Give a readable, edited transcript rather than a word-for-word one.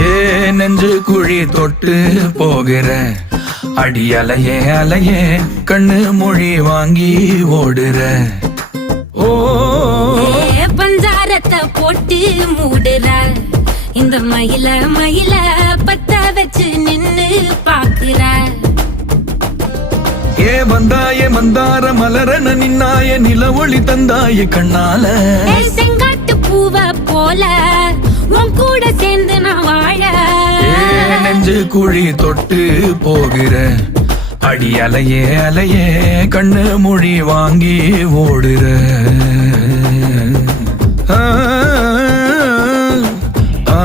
ஏ நெஞ்சு குழி தொட்டு போகிற அடி அலையே அலையே கண்ணு மொழி வாங்கி ஓடுற. ஓ பஞ்சாரத்தை போட்டு மூடுற இந்த மயில மயில பத்த வச்சு நின்னு பாக்குற. ஏ வந்தாய மந்தார மலரன நின்னாய நில ஒளி தந்தாய கண்ணால. செங்காட்டு பூவ போல உன் கூட சேர்ந்து நான் வாழ. நெஞ்சு குழி தொட்டு போகிற அடி அலையே அலையே கண்ணு மொழி வாங்கி ஓடுற. ஆ ஆ